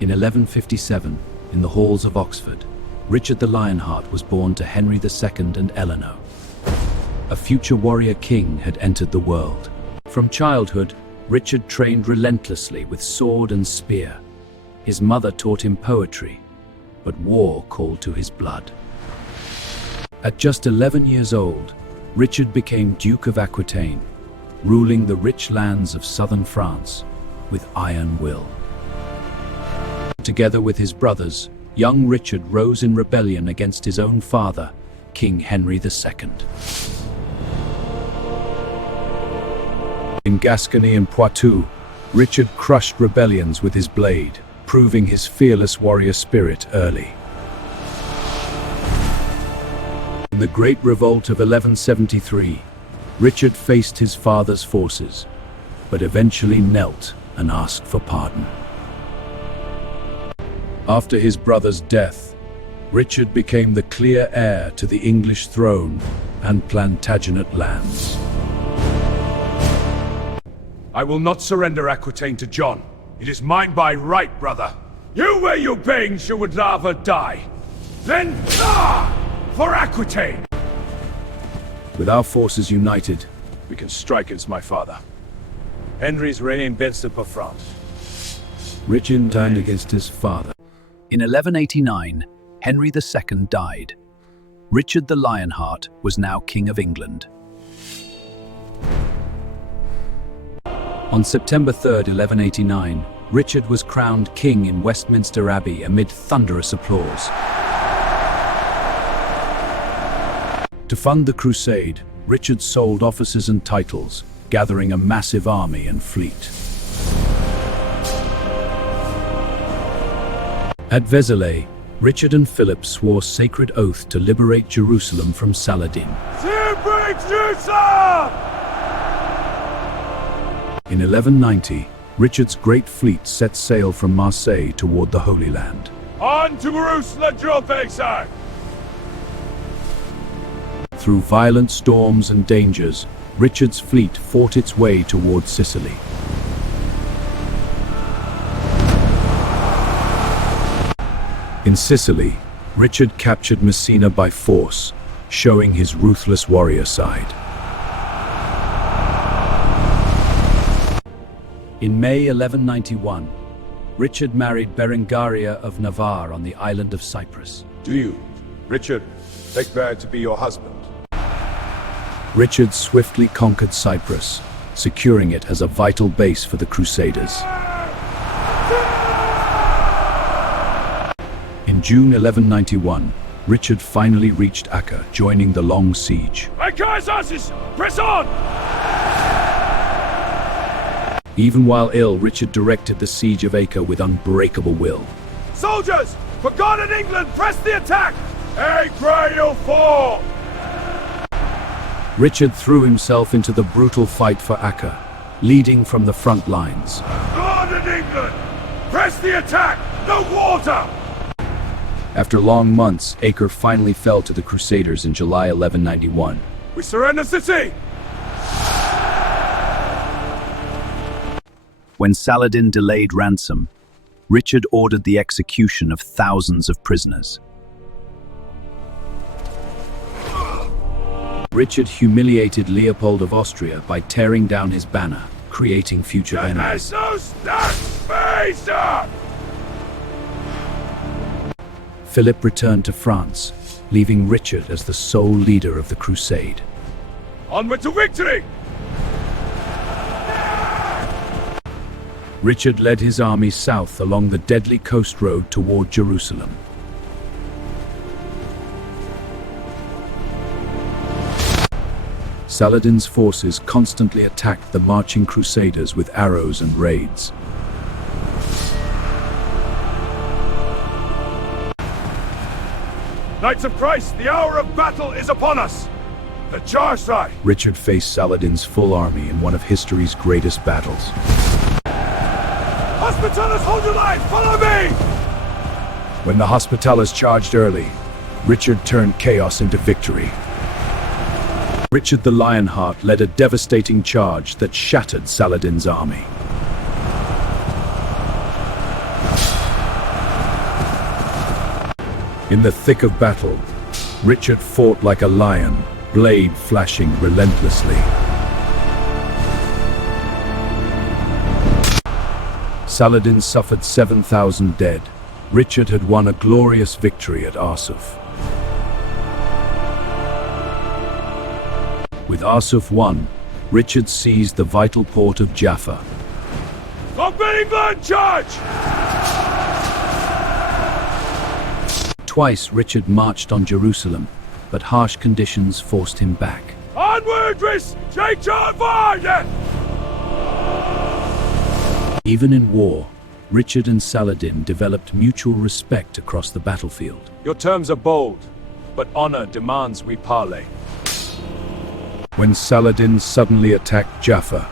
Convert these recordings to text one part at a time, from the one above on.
In 1157, in the halls of Oxford, Richard the Lionheart was born to Henry II and Eleanor. A future warrior king had entered the world. From childhood, Richard trained relentlessly with sword and spear. His mother taught him poetry, but war called to his blood. At just 11 years old, Richard became Duke of Aquitaine, ruling the rich lands of southern France with iron will. Together with his brothers, young Richard rose in rebellion against his own father, King Henry II. In Gascony and Poitou, Richard crushed rebellions with his blade, proving his fearless warrior spirit early. In the Great Revolt of 1173, Richard faced his father's forces, but eventually knelt and asked for pardon. After his brother's death, Richard became the clear heir to the English throne and Plantagenet lands. I will not surrender Aquitaine to John. It is mine by right, brother. You where you bangs you would rather die. Then, for Aquitaine! With our forces united, We can strike against my father. Henry's reign best for France. Richard turned against his father. In 1189, Henry II died. Richard the Lionheart was now King of England. On September 3rd, 1189, Richard was crowned king in Westminster Abbey amid thunderous applause. To fund the Crusade, Richard sold offices and titles, gathering a massive army and fleet. At Vézelay, Richard and Philip swore sacred oath to liberate Jerusalem from Saladin. In 1190, Richard's great fleet set sail from Marseille toward the Holy Land. On to Jerusalem, Jaffa! Through violent storms and dangers, Richard's fleet fought its way toward Sicily. In Sicily, Richard captured Messina by force, showing his ruthless warrior side. In May 1191, Richard married Berengaria of Navarre on the island of Cyprus. Do you, Richard, take Beren to be your husband? Richard swiftly conquered Cyprus, securing it as a vital base for the Crusaders. In June 1191, Richard finally reached Acre, joining the long siege. My Crusaders, press on! Even while ill, Richard directed the siege of Acre with unbreakable will. Soldiers, for God and England, press the attack! Acre, you fall! Richard threw himself into the brutal fight for Acre, leading from the front lines. God and England, press the attack! No water! After long months, Acre finally fell to the Crusaders in July 1191. We surrender city! When Saladin delayed ransom, Richard ordered the execution of thousands of prisoners. Richard humiliated Leopold of Austria by tearing down his banner, creating future enemies. Philip returned to France, leaving Richard as the sole leader of the Crusade. Onward to victory! Richard led his army south along the deadly coast road toward Jerusalem. Saladin's forces constantly attacked the marching Crusaders with arrows and raids. Knights of Christ, the hour of battle is upon us! The Jaffa! Richard faced Saladin's full army in one of history's greatest battles. Hospitallers, hold your line! Follow me! When the Hospitallers charged early, Richard turned chaos into victory. Richard the Lionheart led a devastating charge that shattered Saladin's army. In the thick of battle, Richard fought like a lion, blade flashing relentlessly. Saladin suffered 7,000 dead. Richard had won a glorious victory at Arsuf. With Arsuf won, Richard seized the vital port of Jaffa. Of England, charge! Twice Richard marched on Jerusalem, but harsh conditions forced him back. Onward, Riss! Take Jaffa! Even in war, Richard and Saladin developed mutual respect across the battlefield. Your terms are bold, but honor demands we parley. When Saladin suddenly attacked Jaffa,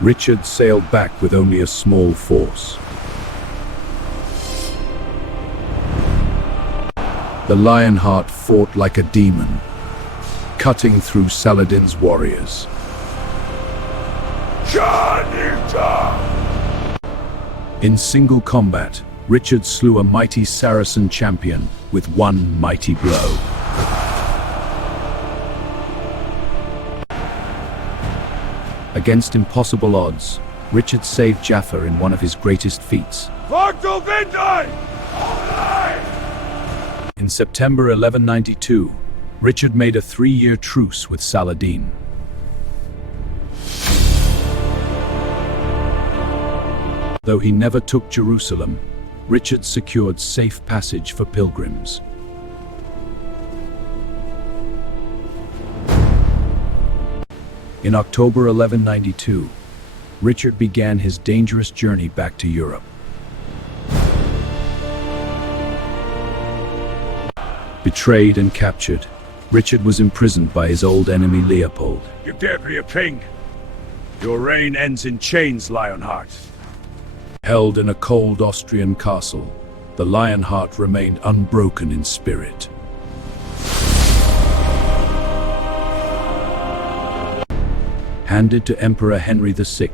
Richard sailed back with only a small force. The Lionheart fought like a demon, cutting through Saladin's warriors. In single combat, Richard slew a mighty Saracen champion with one mighty blow. Against impossible odds, Richard saved Jaffa in one of his greatest feats. In September 1192, Richard made a 3-year truce with Saladin. Though he never took Jerusalem, Richard secured safe passage for pilgrims. In October 1192, Richard began his dangerous journey back to Europe. Betrayed and captured, Richard was imprisoned by his old enemy Leopold. You dare be a king? Your reign ends in chains, Lionheart. Held in a cold Austrian castle, the Lionheart remained unbroken in spirit. Handed to Emperor Henry VI,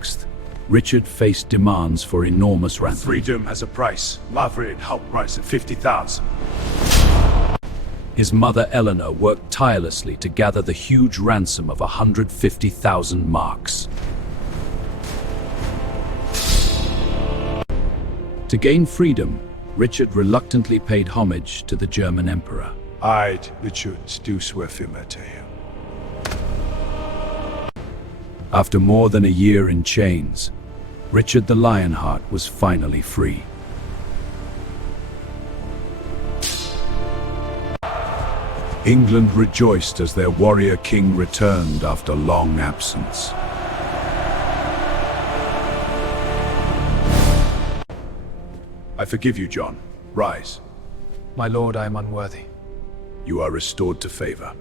Richard faced demands for enormous ransom. Freedom has a price. Lavrid helped price at 50,000. His mother Eleanor worked tirelessly to gather the huge ransom of 150,000 marks. To gain freedom, Richard reluctantly paid homage to the German emperor. I'd Richard do swear to you. After more than a year in chains, Richard the Lionheart was finally free. England rejoiced as their warrior king returned after long absence. I forgive you, John. Rise. My lord, I am unworthy. You are restored to favor.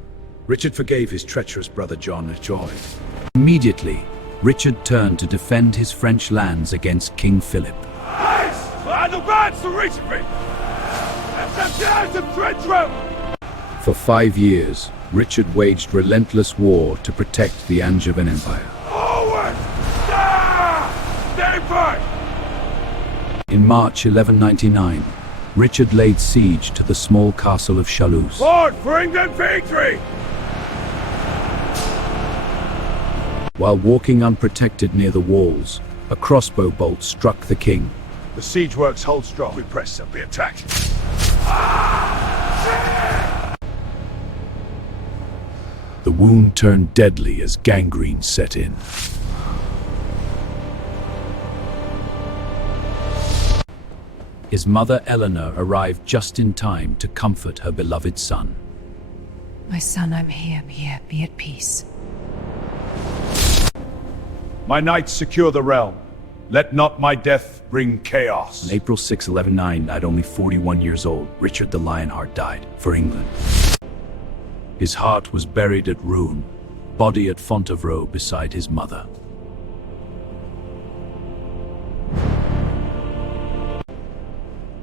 Richard forgave his treacherous brother John and joy. Immediately, Richard turned to defend his French lands against King Philip. For 5 years, Richard waged relentless war to protect the Angevin Empire. In March 1199, Richard laid siege to the small castle of Chaluz. Lord, for England victory! While walking unprotected near the walls, a crossbow bolt struck the king. The siege works hold strong. We press and be attacked. The wound turned deadly as gangrene set in. His mother Eleanor arrived just in time to comfort her beloved son. My son, I'm here, be at peace. My knights secure the realm. Let not my death bring chaos. On April 6, 1109, at only 41 years old, Richard the Lionheart died for England. His heart was buried at Rouen, body at Fontevraud beside his mother.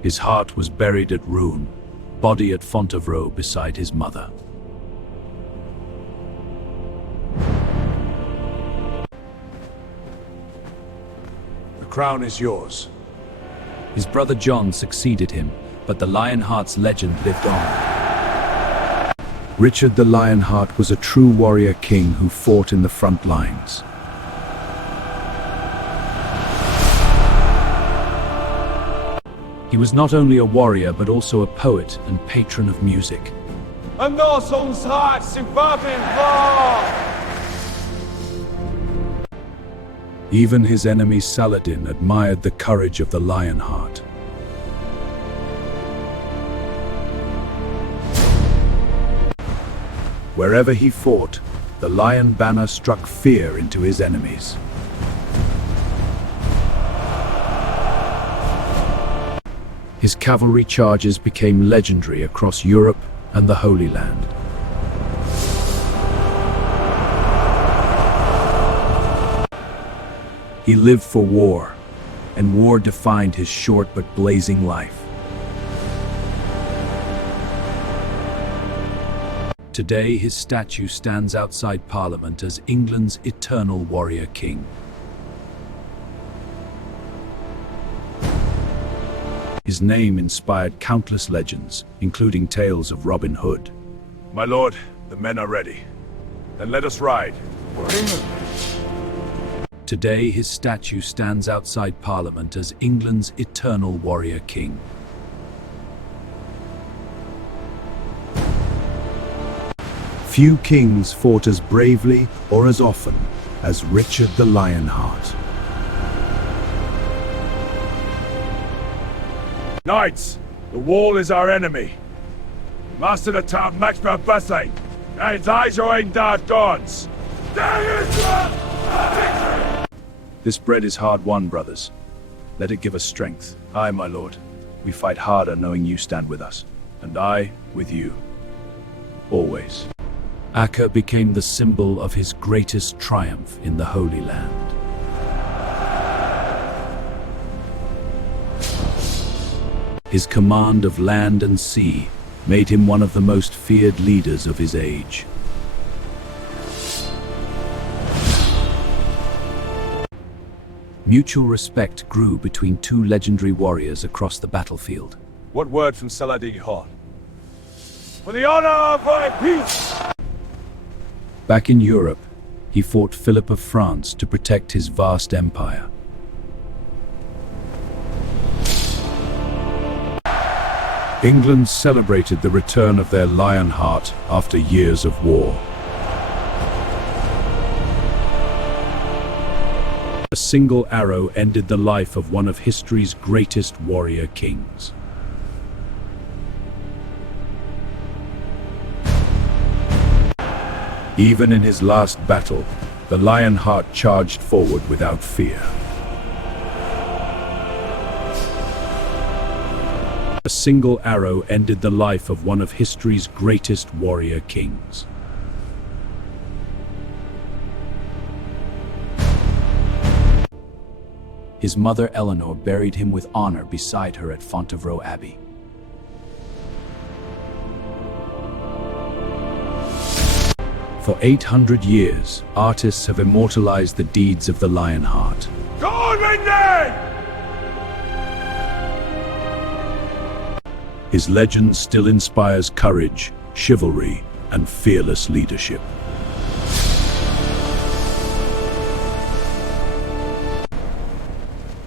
His heart was buried at Rouen, body at Fontevraud beside his mother. The crown is yours. His brother John succeeded him, but the Lionheart's legend lived on. Richard the Lionheart was a true warrior king who fought in the front lines. He was not only a warrior but also a poet and patron of music. Even his enemy Saladin admired the courage of the Lionheart. Wherever he fought, the lion banner struck fear into his enemies. His cavalry charges became legendary across Europe and the Holy Land. He lived for war, and war defined his short but blazing life. Today, his statue stands outside Parliament as England's eternal warrior king. His name inspired countless legends, including tales of Robin Hood. My lord, the men are ready. Then let us ride. Today, his statue stands outside Parliament as England's eternal warrior king. Few kings fought as bravely or as often as Richard the Lionheart. Knights, the wall is our enemy. Master the town, Max Bassay. Guys, eyes are in dark dawns. This bread is hard won, brothers. Let it give us strength. Aye, my lord. We fight harder knowing you stand with us. And I with you. Always. Acre became the symbol of his greatest triumph in the Holy Land. His command of land and sea made him one of the most feared leaders of his age. Mutual respect grew between two legendary warriors across the battlefield. What word from Saladin? For the honor of my peace! Back in Europe, he fought Philip of France to protect his vast empire. England celebrated the return of their Lionheart after years of war. A single arrow ended the life of one of history's greatest warrior kings. Even in his last battle, the Lionheart charged forward without fear. A single arrow ended the life of one of history's greatest warrior kings. His mother Eleanor buried him with honor beside her at Fontevraud Abbey. For 800 years, artists have immortalized the deeds of the Lionheart. His legend still inspires courage, chivalry, and fearless leadership.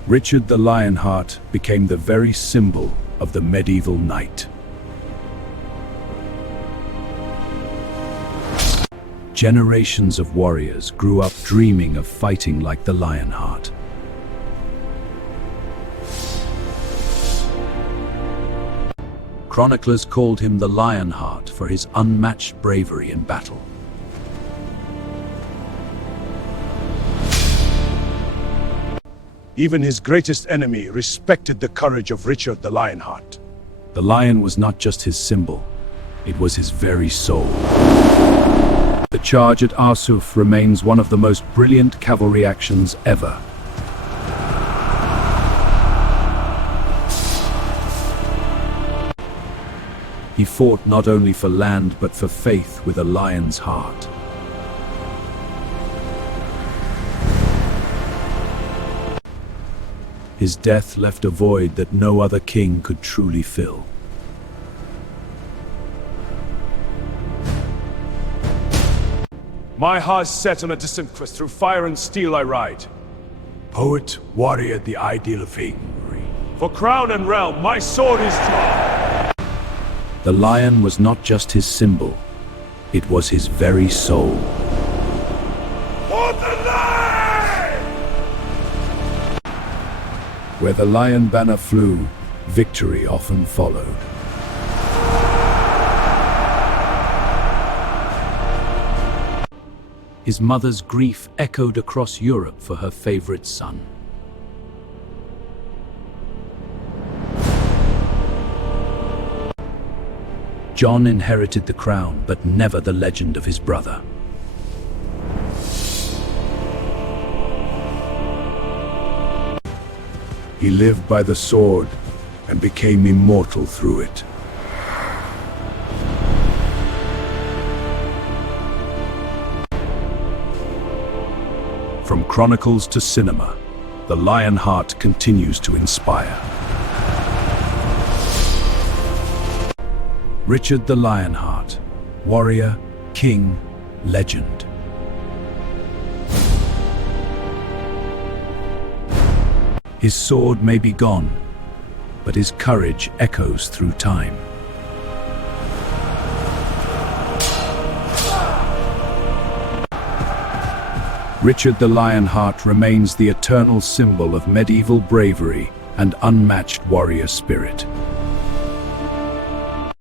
Richard the Lionheart became the very symbol of the medieval knight. Generations of warriors grew up dreaming of fighting like the Lionheart. Chroniclers called him the Lionheart for his unmatched bravery in battle. Even his greatest enemy respected the courage of Richard the Lionheart. The lion was not just his symbol, it was his very soul. The charge at Arsuf remains one of the most brilliant cavalry actions ever. He fought not only for land but for faith with a lion's heart. His death left a void that no other king could truly fill. My heart's set on a distant quest, through fire and steel I ride. Poet, warrior, the ideal of victory. For crown and realm, my sword is drawn. The lion was not just his symbol, it was his very soul. For the lion! Where the lion banner flew, victory often followed. His mother's grief echoed across Europe for her favorite son. John inherited the crown, but never the legend of his brother. He lived by the sword and became immortal through it. From chronicles to cinema, the Lionheart continues to inspire. Richard the Lionheart, warrior, king, legend. His sword may be gone, but his courage echoes through time. Richard the Lionheart remains the eternal symbol of medieval bravery and unmatched warrior spirit.